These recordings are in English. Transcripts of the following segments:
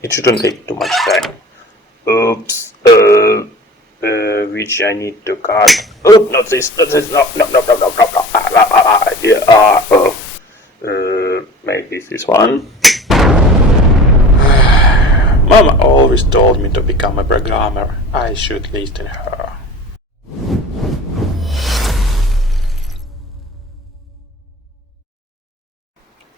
It shouldn't take too much time. Oops, which I need to cut. Oops, not this, no, maybe this one. Mama always told me to become a programmer. I should listen to her.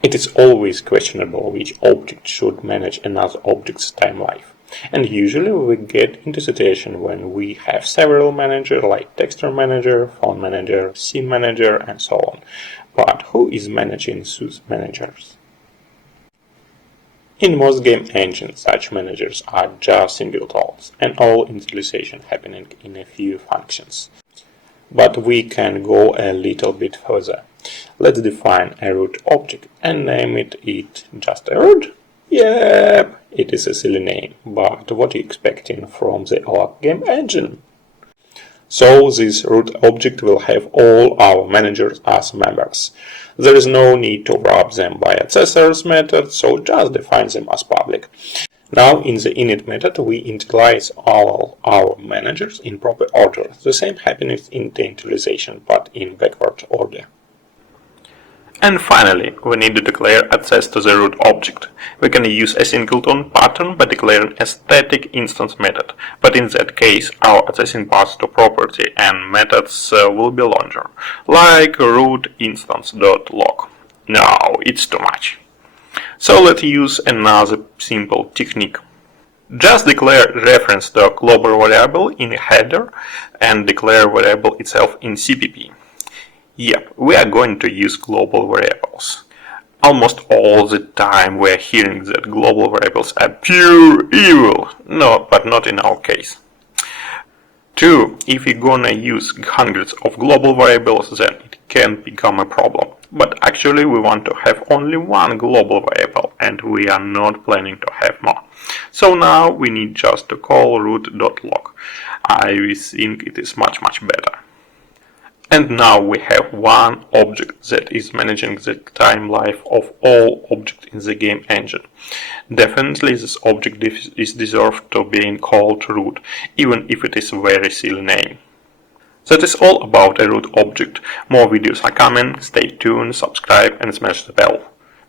It is always questionable which object should manage another object's time life. And usually we get into a situation when we have several managers like texture manager, phone manager, scene manager, and so on. But who is managing those managers? In most game engines, such managers are just singletons, and all initialization happening in a few functions. But we can go a little bit further. Let's define a root object and name it just a root. Yep, it is a silly name, but what are you expecting from the OAK game engine? So this root object will have all our managers as members. There is no need to wrap them by accessors method, so just define them as public. Now in the init method we initialize all our managers in proper order. The same happens in the initialization, but in backward order. And finally, we need to declare access to the root object. We can use a singleton pattern by declaring a static instance method, but in that case our accessing paths to property and methods will be longer, like root instance.log. No, it's too much. So let's use another simple technique. Just declare reference to a global variable in a header and declare variable itself in CPP. Yep, we are going to use global variables. Almost all the time we are hearing that global variables are pure evil. No, but not in our case. 2. If you're gonna use hundreds of global variables, then it can become a problem. But actually we want to have only one global variable and we are not planning to have more. So now we need just to call root.log. I think it is much better. And now we have one object that is managing the time life of all objects in the game engine. Definitely this object is deserved to being called root, even if it is a very silly name. That is all about a root object. More videos are coming, stay tuned, subscribe and smash the bell.